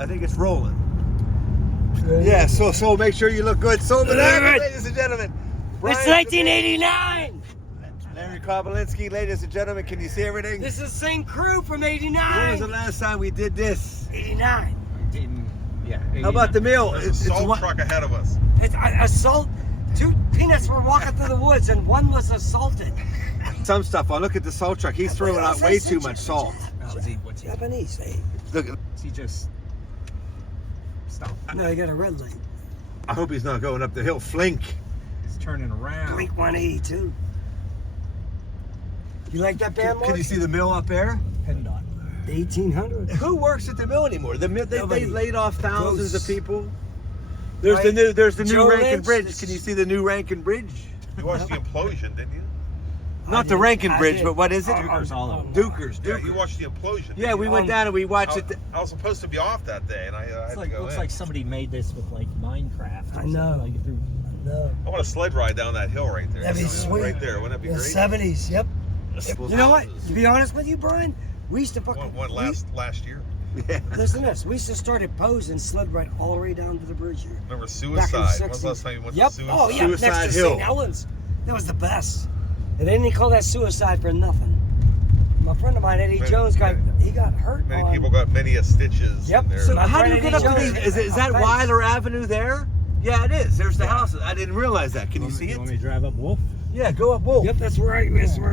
I think it's rolling. Yeah, so make sure you look good. So, ladies and gentlemen. It's 1989! Larry Kobalinski, ladies and gentlemen, can you see everything? This is the same crew from 89! When was the last time we did this? 89. Yeah. How about the mill? There's a salt truck ahead of us. It's assault. 2 peanuts were walking through the woods and one was assaulted. Some stuff. Look at the salt truck. He's throwing out way too much salt. What's he? Japanese, eh? Look, Is he just stop? No, you got a red light. I hope he's not going up the hill. Flink. He's turning around. Blink 182. You like that band, Can you see the mill up there? PennDOT. 1800. Who works at the mill anymore? The mill, they Nobody. laid off thousands Ghosts. of people. There's Right. the new Joe Rankin Lynch, Bridge. this Can you is- see the new Rankin Bridge? You watched the implosion, didn't you? Not the Rankin Bridge, but what is it? Duker's Hollow. Dukers. Yeah, you watched the implosion. Yeah, we went down and we watched it. I was supposed to be off that day, and I had It's to like, go looks in. like somebody made this with like Minecraft. Or I know. something, Like through, No. I want a sled ride down that hill right there. That'd be sweet. Right there. Wouldn't that be The great? 70s, yep. You know what? To be honest with you, Brian, we used to fucking. One last year. Yeah. Listen to this. We used to start at Pose and sled right all the way down to the bridge here. Remember Back Suicide? in the When 60s. was the last time you went Yep. to Suicide? Oh, yeah. Suicide Next to Hill. St. Helens. That was the best. And they didn't call that suicide for nothing. My friend of mine, Eddie Jones, got hurt. Many people got many stitches. Yep. in there. So My how do friend you get Eddie up to Jones- these? Is that Thanks. Weiler Avenue there? Yeah, it is. There's the house. I didn't realize that. Can you see You it? want me to drive up Wolf? Yeah, go up Wolf. Yep, that's where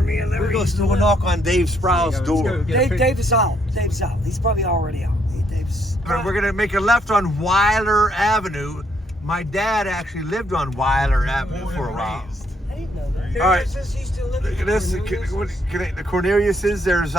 me and Larry. We'll used to go live. knock on Dave Sproul's Let's door. go get a pic- Dave's out. Dave's out. He's probably already out. Dave's. We're gonna make a left on Weiler Avenue. My dad actually lived on Weiler Avenue for a while. I didn't know that. All right. Cornelius used to live Look in at this. The Cornelius's. There's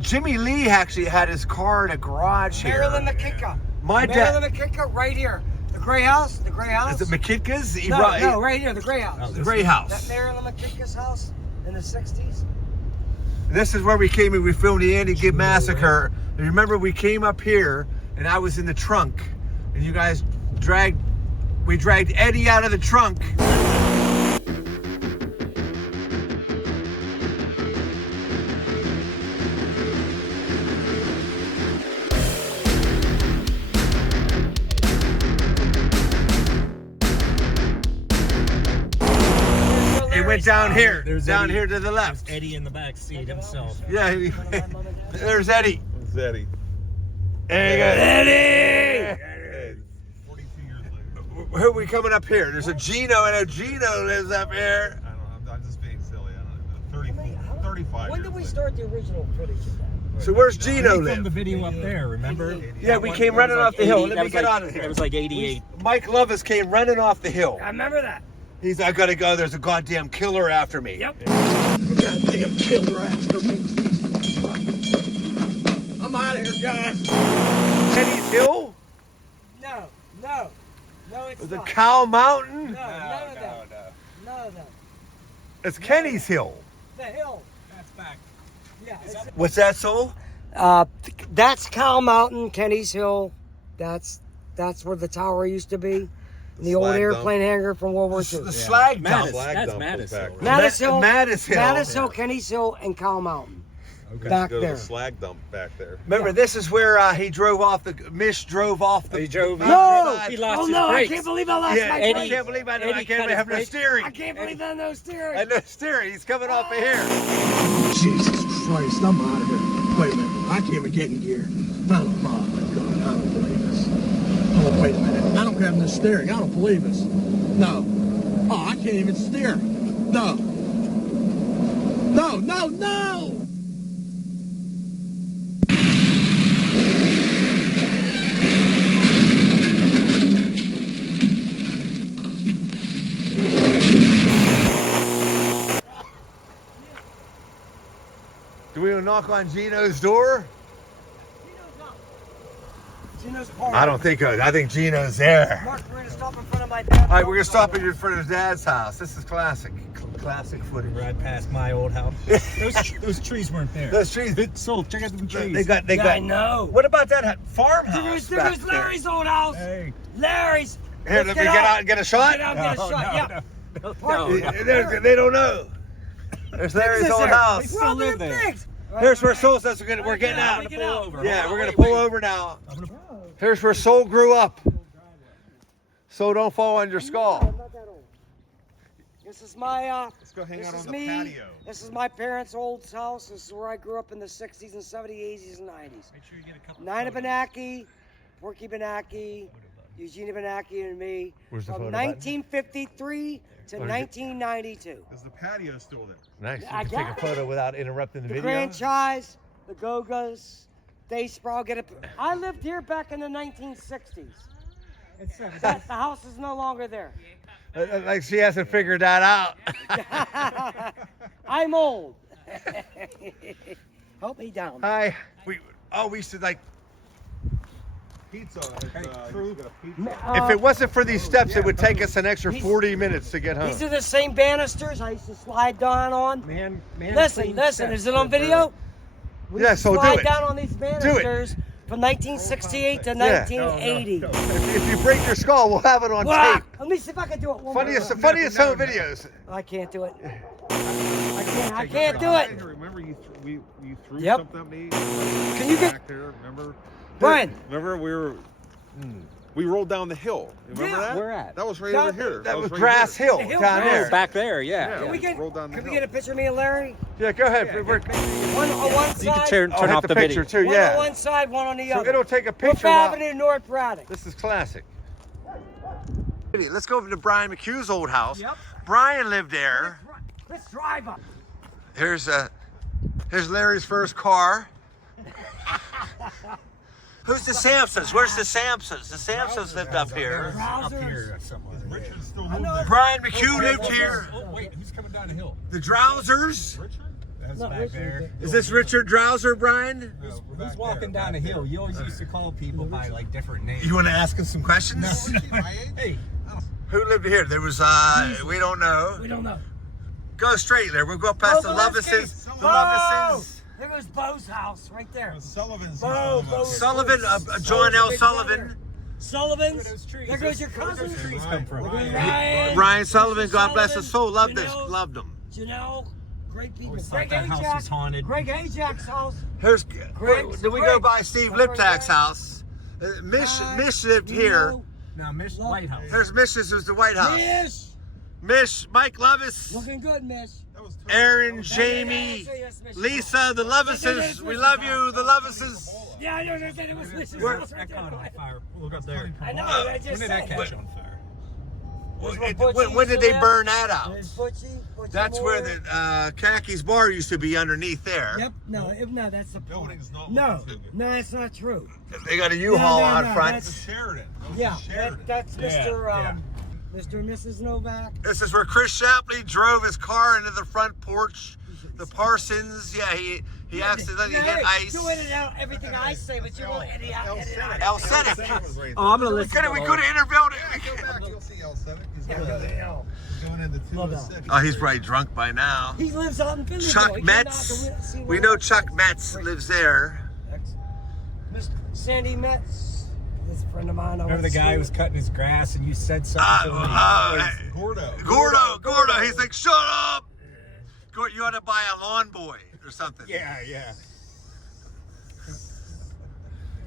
Jimmy Lee actually had his car in a garage here. Marilyn McKicker. My dad. Marilyn McKicker, right here. The gray house. The gray house. Is it McKitka's? No, right here. The gray house. The Gray House. That Marilyn McKicker's house in the 60s. This is where we came and we filmed the Andy Gibb Massacre. And remember, we came up here and I was in the trunk, and you guys dragged Eddie out of the trunk. It went down here, There's down Eddie. here to the left. Eddie in the back seat himself. Yeah, there's Eddie. It's Eddie. There you go. Eddie! Hey, 42 years later. Who are we coming up here? There's a Gino. I know Gino lives up here. I don't know. I'm just being silly. I don't know. 35 When years did we later. start the original footage of that? So where's Gino From the live? video up there, remember? Yeah, we came running off the hill. Let me get out of here. It was like 88. Mike Lovis came running off the hill. I remember that. He's, I gotta go. There's a goddamn killer after me. Yep. Goddamn killer after me. I'm out of here, guys. Kenny's Hill? No, it's The not. Cow Mountain? No, none of them. None of them. It's Kenny's Hill. The hill. That's back. Yeah. What's that, Soul? That's Cow Mountain, Kenny's Hill. That's where the tower used to be. The old slag airplane hangar from World War II. The slag dump. That's Mattis Hill. Mattis Hill, Mattis Hill. Kenny's Hill, and Cow Mountain. Okay. Back Go to there. the slag dump back there. Remember, this is where he drove off the. Mish drove off the. He drove. No! He lost Oh his no! I brakes. can't believe I lost Yeah, my I brakes. can't believe I Eddie can't cut his have no brakes. steering. I can't believe I no steering. And no steering. He's coming off of here. Jesus Christ, I'm out of here. Wait a minute, I can't even get in gear. I don't, oh my God, I don't believe this. Oh, wait a minute, I don't have no steering. I don't believe this. No. Oh, I can't even steer. No. No. Do we knock on Gino's door? Gino's parked. I don't think. I think Gino's there. Mark, we're gonna stop in front of my dad's. All right, we're gonna stop in front of his dad's house. This is classic. Classic footage. Right past my old house. Those trees weren't there. Those trees. So check out the trees. They got. I know. What about that farmhouse? There's Larry's old house. Hey. Larry's. Here, let me get out and get a shot. Get out and get a shot. Yeah. No. Park it. They don't know. There's Larry's Pigs is old there. house. They still Robbing live the there. pigs. Here's where Soul says we're getting out. Yeah, we're gonna pull over now. Here's where Soul grew up. So don't fall on your skull. This is my Let's go hang this out is on me. the patio. This is my parents' old house. This is where I grew up in the 60s and 70s, 80s, and 90s. Make sure you get a couple. Nina Benacki, Porky Benacki, Eugenia Benacki, and me. Where's the From photo button? 1953 to 1992. Is the patio still there? Nice. You I can take got a photo without interrupting the The video. franchise, the Gogas, Day Sprawl. I lived here back in the 1960s. The house is no longer there. Like she hasn't figured that out. I'm old. Help me down. Hi. We used to like. Pizza. Hey, You Crew. got a pizza. If it wasn't for these steps, it would take us an extra 40 minutes to get home. These are the same banisters I used to slide down on. Man, Listen, is it on video? We Yeah, used to so do slide it. down on these banisters from 1968 to 1980. If you break your skull, we'll have it on Wow. tape. Let me see if I can do it one more Funniest time. home videos. I can't do it. I can't do it. Remember you threw Yep. something at me? Can you get back there? Remember? Brian? Remember we rolled down the hill. Remember Yeah. that? Where at? That was right Down over here. That was right Grass here. Hill The hill down goes there. Back there, yeah. Yeah. Can we get roll down the can we hill. get a picture of me and Larry? Yeah, go ahead. We're, One on one side. You can turn I'll hit off the the picture video. too. One Yeah. on one side, one on the So other. it'll take a Fifth picture. While, Avenue, North Braddock. this is classic. Let's go over to Brian McHugh's old house. Yep. Brian lived there. Let's drive up. Here's Larry's first car. Who's the Sampsons? Where's the Sampsons? The Sampsons lived up here. Up here somewhere. Richard still I moved know. there. Brian McHugh lived here. Oh, wait, who's coming down the hill? The Drowsers. Richard? That's Not back Richard, there. Is this Richard Drowser, Brian? Who's walking down the hill? You always used to call people by like different names. You want to ask him some questions? Hey, Who lived here? There was, we don't know. We don't know. Go straight there. We'll go past the Lovises. The Lovises. There goes Bo's house right there. Sullivan's. Bo. Sullivan, John L. Sullivan. Sullivan's. those trees. There goes your cousin. trees come from? Ryan. Brian Sullivan, God bless his soul. Loved Janelle. this. Loved him. Janelle. Great people. Always thought that house was haunted. Greg Ajax's house. Here's, Griggs, did we go Griggs. by Steve Remember Liptak's Greg? house? Mish lived here. Now, Miss Lighthouse. Here's Mish's, was the White House. Mish. Mish, Mike Lovis, Looking good, Mish. Aaron, Jamie, Lisa, the Lovises. We love you, the Lovises. Yeah, I know. They said it was Mish's Where- house right That caught on there. fire. Look up there. I know. I When just did that said. catch on fire? When did they burn that out? There's Butchie That's where Moore. the Khakis bar used to be underneath there. Yep. No, that's the Building's not No, looking too no, that's not true. They got a U-Haul No, out no, front. that's- Sheridan. Yeah, Sheridan. that's Mr. yeah. Mr. and Mrs. Novak. This is where Chris Shapley drove his car into the front porch. The Parsons, yeah, he accidentally hit ice. You edit out everything I say, but you won't edit out. El Senate. Oh, I'm gonna listen. We could have interviewed Go it. back, you'll see L7. He's Yeah, going into Love 206. Oh, he's probably drunk by now. He lives out in Philly. Chuck Metz. We know Chuck Metz lives there. Mr. Sandy Metz. This friend of mine. Remember the guy who was cutting his grass and you said something to him? Gordo. He's like, shut up. You ought to buy a lawn boy or something. Yeah.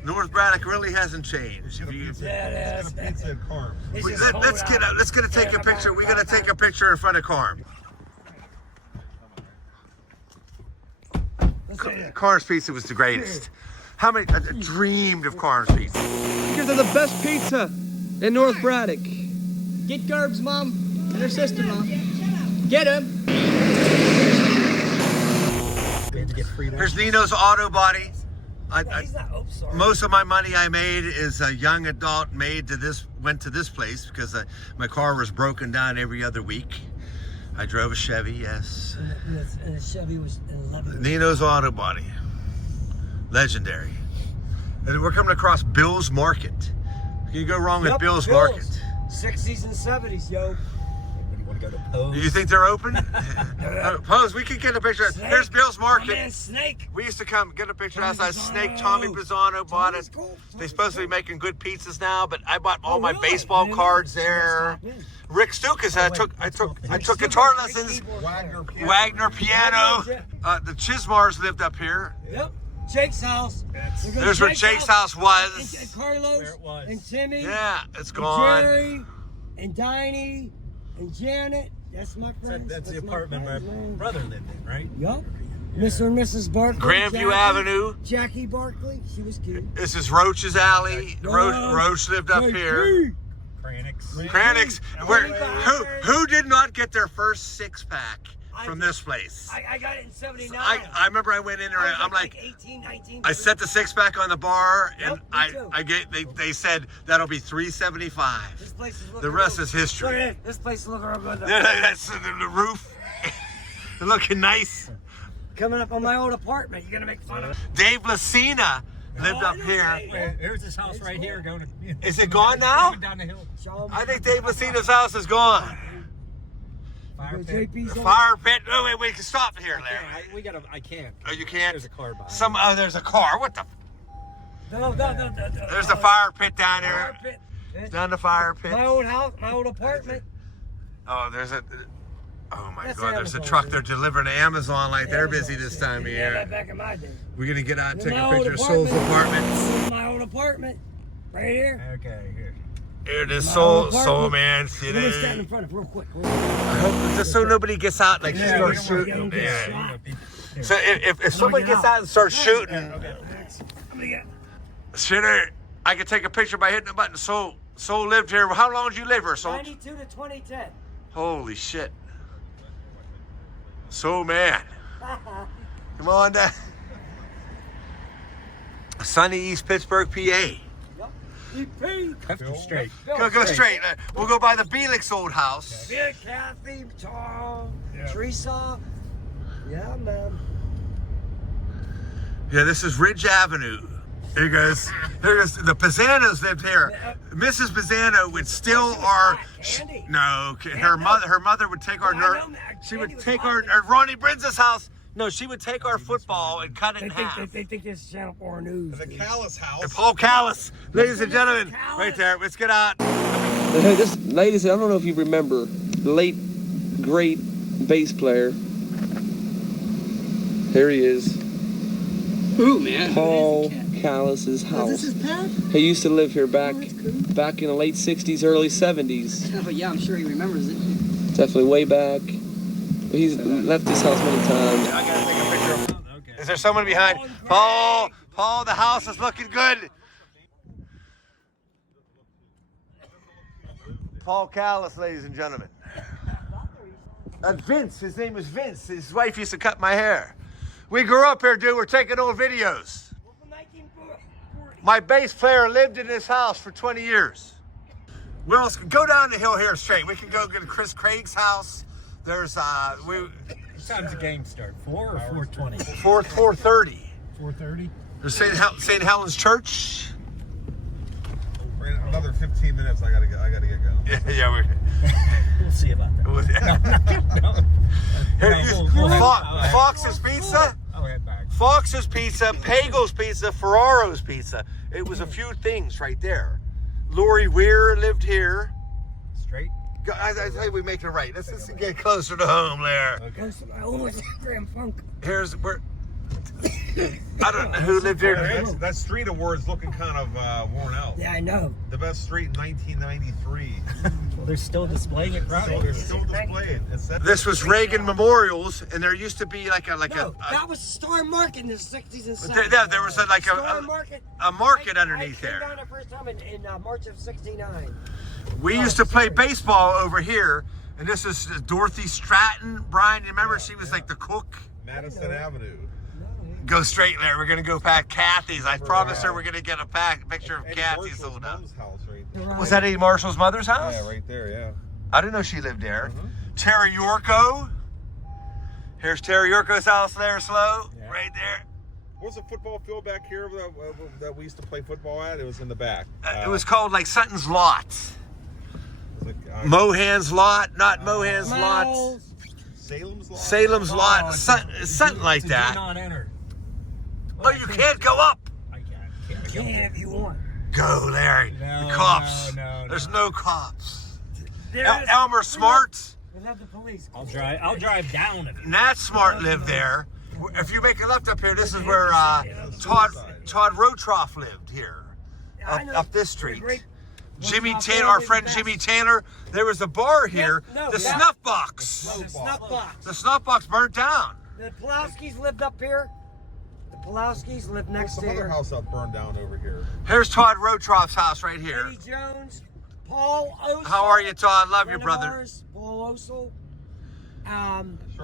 North Braddock really hasn't changed. If you, Yeah, it is. It's got a pizza and carbs. It's we, just let, cold let's get out. let's get to take a picture. We gotta take a picture in front of Carm. Carm's Pizza was the greatest. How many? I dreamed of Carm's Pizza. Because they're the best pizza in North Braddock. Get Garb's mom and her sister, mom. Get him. We had to get freedom. Here's Nino's Auto Body. He's not. Oh, sorry. Most of my money I made is a young adult went to this place because my car was broken down every other week. I drove a Chevy, yes. And the Chevy was 11. Nino's Auto Body. Legendary. And we're coming across Bill's Market. Can you go wrong with Yep, Bill's Market? 60s and 70s, yo. go to Pose. You think they're open? Pose, we could get a picture. Snake. Here's Bill's My Market. man Snake. We used to come get a picture Tommy outside Snake. Pisano. Tommy Pisano bought Tommy's it. cool. They're supposed to be making good pizzas now, but I bought all Oh, my really? baseball I didn't know. cards there. Let's stop Rick Stukas, I took guitar lessons. Wagner piano. Wagner piano. The Chismars lived up here. Yep. Jake's house. There's where Jake's house And was. Carlos. Where it was. And Timmy. Yeah, it's And gone. Jerry. And Diney. And Janet. That's my friends. That's the my apartment my friends, man. brother lived in, right? Yup. Mr. and Mrs. Barkley. Grandview Jackie, Avenue. Jackie Barkley. She was cute. This is Roach's Alley. Roach lived up here. Crannix. Who did not get their first six-pack from this place? I got it in 79. I remember I went in there and I'm like 18, 19. I set the six-pack on the bar and Yep, me too. they said that'll be $3.75. This place is looking The rest real- is history. Look at it. This place is looking real good. That's the roof. Looking nice. Coming up on my old apartment. You're going to make fun of it. Dave Lucina lived up here. There's this house right here going to. Is it gone now? Going down the hill. I think Dave Lucina's house is gone. Fire Go pit. JP's The old- fire pit. Oh wait, we can stop here, Larry. I can't. Oh, you can't. There's a car by. There's a car. What the? No. There's the fire pit down Fire there. pit. Down the fire pit. My old house, my old apartment. Oh, there's a. Oh my That's God! There's a Amazon, truck. dude. They're delivering to Amazon like they're busy this time of Yeah, year. that back in my day. We're gonna get out and take My a old picture of Soul's apartment. This is my old apartment. Right here. Okay, here. Here it is, My Soul, old Soul apartment. Man Let me stand City. in front of it real quick. Just so nobody gets out like Yeah, starts we don't shooting. get Yeah. shot. So if somebody get gets out. out and starts shooting, I'm gonna get. Shitter, I can take a picture by hitting the button. Soul lived here. How long did you live here, Soul? 92 to 2010. Holy shit. Soul Man. Come on down. Sunny East Pittsburgh, PA. Go straight. Go straight. We'll go by the Belix old house. Yeah, Kathy, Tom, Teresa. Yeah, man. Yeah, this is Ridge Avenue. Here goes. The Pisano's lived here. Mrs. Pisano would steal our. Candy. No, her mother would take our Oh, I nerd. know that. She would Candy was take hot. our Ronnie Brinz's house. No, she would take our football and cut it They in think, half. they think this is Channel 4 News. The Callis house. And Paul Callis, ladies and gentlemen, Callis. right there. Let's get out. Hey, this, ladies, I don't know if you remember the late, great bass player. Here he is. Who, man? Paul Callis's house. This is Pat? He used to live here back that's cool. back in the late 60s, early 70s. Oh, yeah, I'm sure he remembers it. Definitely way back. He's left this house many times. I gotta take a picture of him. Is there someone behind? Paul, the house is looking good. Paul Callis, ladies and gentlemen. Vince, his name is Vince. His wife used to cut my hair. We grew up here, dude. We're taking old videos. My bass player lived in this house for 20 years. Where else? Go down the hill here straight. We can go get Chris Craig's house. There's What time's the game start? 4 or 4:20? 4:30. 4:30. There's St. Helen's Church. Wait, another 15 minutes. I gotta get going. Yeah, we're. We'll see about that. Fox's Pizza. I'll head back. Fox's Pizza, Pagel's Pizza, Ferraro's Pizza. It was a few things right there. Lori Weir lived here. Straight. I say we make it right. Let's just get closer to home there. Close to my old Grand Funk. Here's where. I don't know who lived here. That street award's looking kind of worn out. Yeah, I know. The best street in 1993. Well, they're still displaying it So proudly. they're still displaying. This was Reagan Memorials, and there used to be like a That was Star Market in the 60s and 70s. there was like Star Market. a market I underneath came there. down the first time in March of 69. We used to play baseball over here, and this is Dorothy Stratton. Brian, you remember she was like the cook? Madison Avenue. Go straight there. We're gonna go back Kathy's. I promised her we're gonna get a picture of Eddie Kathy's Marshall's old house. mom's house right. Was that Eddie Marshall's mother's house? Yeah, right there. Yeah. I didn't know she lived there. Terry Yorko. Here's Terry Yorko's house there, slow, right there. What's the football field back here that we used to play football at? It was in the back. It was called like Sutton's Lot. Mohan's lot, not Mohan's lot. Miles. Salem's lot. Salem's lot, something like Do that. not enter. Oh, you can't go up. I can't. Can if you want. Go, Larry. No, The cops. no. There's no cops. There's- Elmer Smart. We'll have the police. I'll drive down if you. Nat Smart lived there. If you make a left up here, this is where Todd Rotroff lived here, up this street. Jimmy Taylor, our friend Jimmy Taylor. There was a bar here. The Snuff Box. The snuff box. The Snuff Box burnt down. The Pulowskis lived up here. The Pulowskis lived next to Some other here. house up burned down over here. Here's Todd Rotroff's house right here. Eddie Jones, Paul Osel. How are you, Todd? Love you, friend of brother. ours, Paul Osel.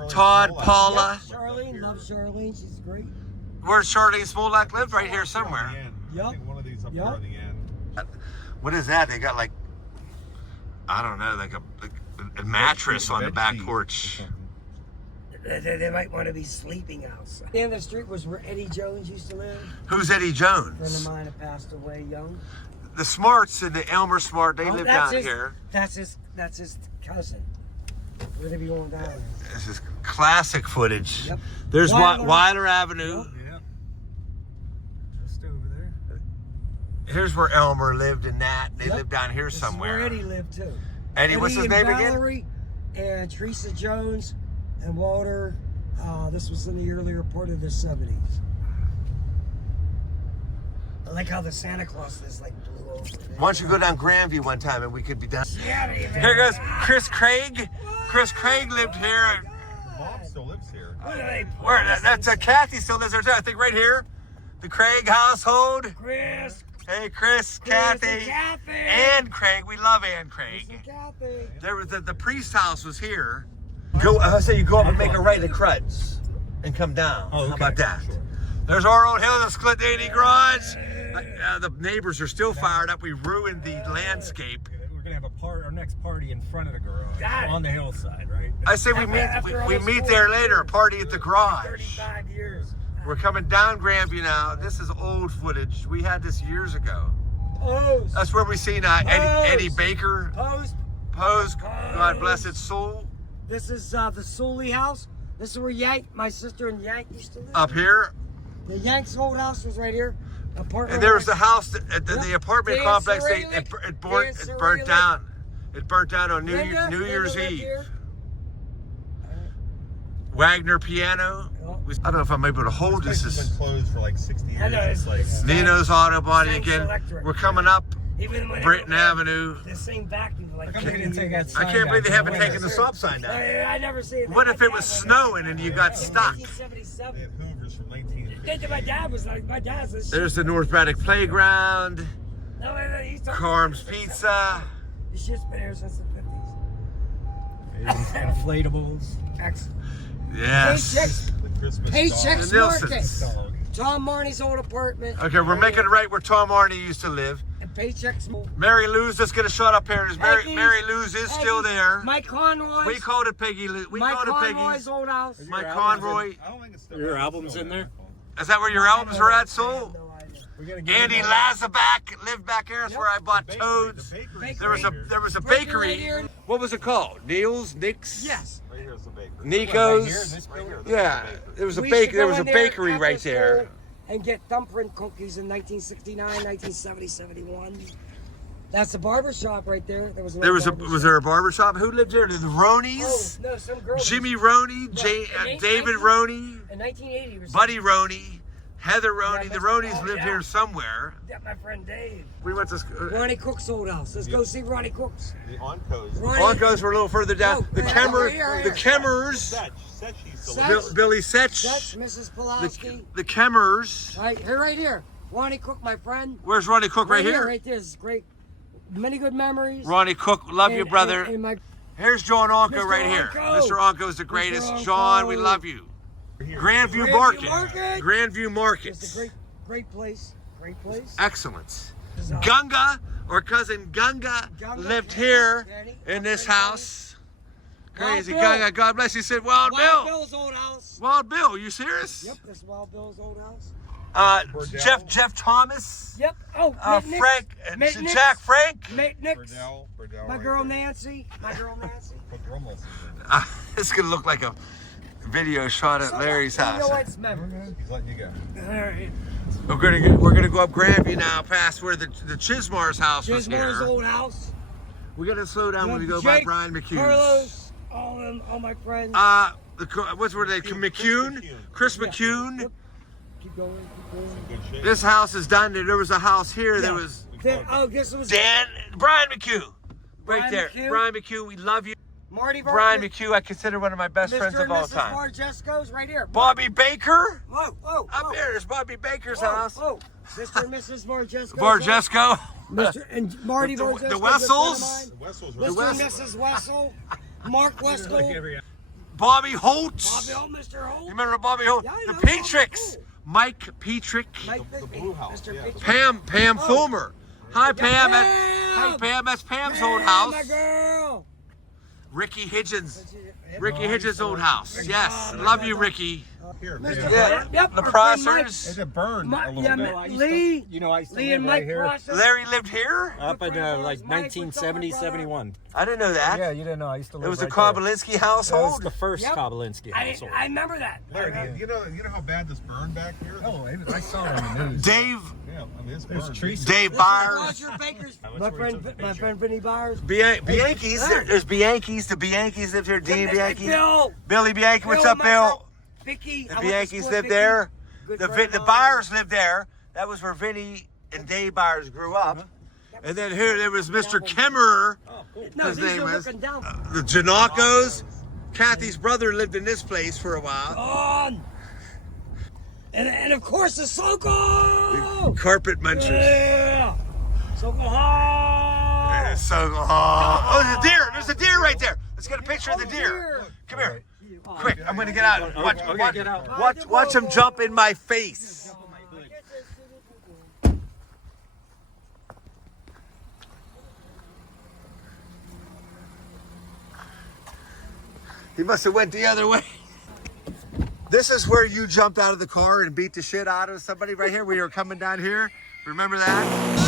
Todd, Paula. Charlene, love Charlene. She's great. Where's Charlene Smolak live? Right here somewhere. Yup. I think one of these up Yup. there in the end. What is that? They got like, I don't know, like a mattress on the back porch. They might want to be sleeping outside. The end of the street was where Eddie Jones used to live. Who's Eddie A friend of Jones? mine that passed away young. The Smarts and the Elmer Smart, they live down here. That's his cousin. Whatever you want down. This is classic footage. Yep. There's Weiler. Weiler Avenue. Yeah. Just over there. Here's where Elmer lived and Nat. They Yep. live down here This is somewhere. where Eddie lived too. Eddie, what's his and name again? Valerie and Teresa Jones and Walter. This was in the earlier part of the 70s. I like how the Santa Claus is like blue over there. Why don't you go down Grandview one time and we could be done. Yeah, Here goes Chris Craig. Chris Craig lived here. Mom still lives here. What are they? Where? That's Kathy still lives there too. I think right here. The Craig household. Chris. Hey, Chris, Kathy, Kathy. and Craig. We love Ann Craig. Kathy. There was the priest house was here. Go. I say you go up and make a right at Cruds, and come down. Oh, okay. How about that? Sure. There's our old Hill of Split 80 garage. The neighbors are still fired up. We ruined the landscape. We're gonna have our next party in front of the garage Got it. on the hillside, right? I say we meet there later. A party at the garage. 35 years. We're coming down Grandview now. This is old footage. We had this years ago. Post. That's where we seen Eddie Baker. Post. Pose. God bless its soul. This is the Sully house. This is where my sister and Yank used to live. Up here. The Yank's old house was right here. Apartment. And there was the house at the apartment Dan complex. Cyrillic. It Dan burnt Cyrillic. down. It burnt down on New Linda Year's lived Eve. here. Wagner piano. I don't know if I'm able to hold this. This has been closed for like 60 years. I know, It's like Nino's Auto Body Thanks, again. Electric. We're coming up Even when Britton they were Avenue. The same vacuum like How come they didn't take that I sign can't believe they down? haven't taken the stop sign down. I never see it. What if it was snowing and you got stuck? they 1977. have Hoovers from 1950. Think that my dad was like, my dad's a There's the North Braddock Playground. No, he's talking Carm's about- Pizza. This shit's been here since the 50s. Inflatables. Excellent. Yes. Paychecks, The Christmas Paychecks The Market. Nilsons. Dog. Tom Marnie's old apartment. Okay, we're making it right where Tom Arney used to live. And Paychecks. Mary Lou's just gonna shut up here. Peggy's- Mary Lou's is still Peggy's- there. Mike Conroy's. We called it Peggy Lou. We Mike called it Conroy's Peggy's. old house. Mike Your Conroy. I don't think it's still Your there. It's album's still in there? Is that where your albums are at, I Soul? have no idea. We're gonna get Andy them all. Lazaback lived back here. That's Yep. where I bought The Toads. bakery. There was a Bakery right bakery. here. What was it called? Neil's, Nick's, Yes. Right here's the bakery. Nico's. Right here. Yeah, there was a We used to There go was a in there bakery after right there. school And get thumbprint cookies in 1969, 1970, 71. That's the barber shop right there. There was a There was barber was shop. there a barber shop? Who lived there? The Oh, Ronies, no, some girl. Jimmy Roney, Yeah, David 1980. Roney, In 1980, was Buddy Roney, Heather Roney. Yeah, The that's- Ronies oh, lived yeah. here somewhere. Yeah, my friend Dave. We went to Ronnie Cook's old house. Let's go see Ronnie Cook's. The Oncos. Ronnie. Broncos were a little further down. No, The no, Kemmer, here. the Kemmers, Setch used to Setch. live. Billy Setch, That's Mrs. Pulaski. the Kemmers. Right here. Ronnie Cook, my friend. Where's Ronnie Cook? Right here. Right there. This is great. Many good memories. Ronnie Cook, love you, And- brother. and my Here's John Onko Mr. right here. Onko. Mr. Onko is the greatest. Onko. John, we love you. Grandview Grandview Market. Market. Grandview Market. It's a great place. Great place. Excellent. This is, Gunga, or cousin Gunga, Gunga. lived here Danny. in this Danny. house. Crazy Wild Bill. Gunga, God bless you. Said Wild Wild Bill. Bill's old house. Wild Bill, you serious? Yep, that's Wild Bill's old house. Jeff Thomas. Yep. Oh, Nick, Frank, Nick, Jack Frank. Nick's. Burdell My right girl there. Nancy. My girl Nancy. Put drum rolls in This is gonna look like a video shot at Larry's You know house. what's memories. there. He's letting you go. All right. We're gonna go up Grandview now, past where the Chismar's house was Chismar's here. old house. We gotta slow down when we go by Jake, Brian McHugh's. Carlos, all my friends. What's were they? McCune? Chris McCune. Keep going. Good shape. This house is done. There was a house here. There was This was Brian McHugh. Right Brian there. McHugh? Brian McHugh, we love you. Marty Brian McHugh, I consider one of my best friends Mr. of all and Mrs. time. Marjesco's right here. Bobby Baker. Whoa. Up there, there's Bobby Baker's house. Mr. and Mrs. Marjesco. Varjesco. Mr. and Marty The Varjesco. Wessels. The Wessels Mr. were and Mrs. Wessel. Mark Wessel. Bobby Holt. Bobby Holt, Mr. Holt. You remember Bobby Holt? Yeah, I The know Petricks. Bobby Mike Petrick. The Blue House, Mr. yeah. Petrick. Pam Fulmer. Hi Pam. Pam. Hi Pam. That's Pam's old My house. girl. Ricky Hitchens. Ricky Hitchens' old house. Yes. Love you, Ricky. Here, Mr. Yeah. Yep. The our friend Processors. It burned a little bit. Lee. You know, I used to Lee live and right Mike here. Process. Larry lived here? Up in Good friend of like ours, Mike, with 1970, Dr. Brother. 71. I didn't know that. Yeah, you didn't know. I used to live It was a right there. Kobylinski That was household. the first Yep. Kobylinski household. I remember that. Larry, you know how bad this burned back here? Oh, I saw it on the news. Dave Yeah, I mean, it's There's burned. trees. Dave Byers. Roger Baker's. How much My were you friend, took the my picture? friend Vinny Byers. Bianchi's. There's Bianchi's. The Bianchi's lived here. Dean Hey, Bianchi. Bill. Billy Bianchi. What's Bill, up, my Bill? girl, Vicky. The I went to Bianchis school lived with Vicky. there. Good The friend of the mine. Byers lived there. That was where Vinny and Dave Byers grew up. And then here there was Mr. Kemmerer. No, His these name are was looking down. The Janakos. Kathy's brother lived in this place for a while. On. And of course the Soko. Carpet munchers. Yeah. Soko Hall. So, oh, there's a deer. There's a deer right there. Let's get a picture of the deer. Deer. Come here. Quick, I'm gonna get out. Okay, get out. Watch him jump in my face. He must have went the other way. This is where you jumped out of the car and beat the shit out of somebody right here. We were coming down here. Remember that?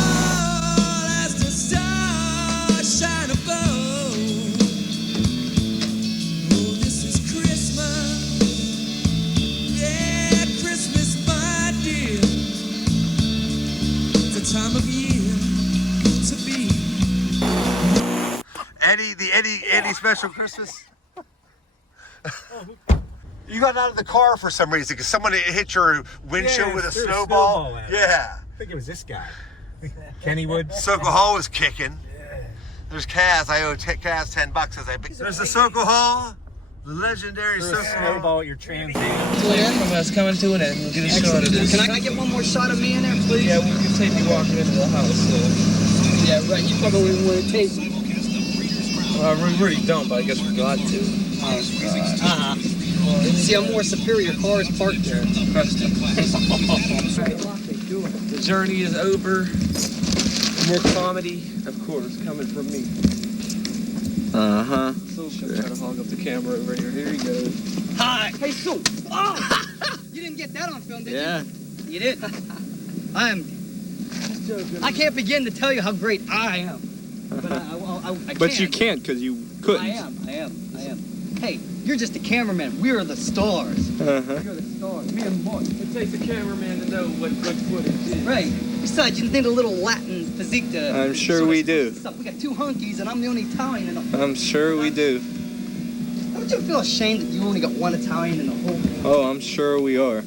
Eddie special Christmas. You got out of the car for some reason because someone hit your windshield Yeah, with a threw a snowball. snowball at it. Yeah. I think it was this guy. Kennywood. Soko Hall was kicking. There's Kaz. I owe Kaz $10 as I. There's the Soko Hall, the legendary Threw a Soko Hall. snowball at your Trans Am. It's coming to an end. We'll get a shot of this. Can I get one more shot of me in there, please? Yeah, we can take you walking into the house. So. Yeah, right. You probably want to take. We really don't, but I guess we got to. See, I'm more superior cars parked there. The journey is over. More comedy, of course, coming from me. So try to hog up the camera over here. Here you go. Hi. Hey, so. Oh! You didn't get that on film, did you? You did. I can't begin to tell you how great I am. But I But you can't because you couldn't. I am. Hey, you're just a cameraman. We are the stars. Uh-huh. We are the stars. Me and Mark. It takes a cameraman to know what good footage is. Right. Besides, you need a little Latin physique to. I'm sure we do. Stuff. We got two hunkies, and I'm the only Italian in the. I'm sure we do. Don't you feel ashamed that you only got one Italian in the whole? Oh, I'm sure we are.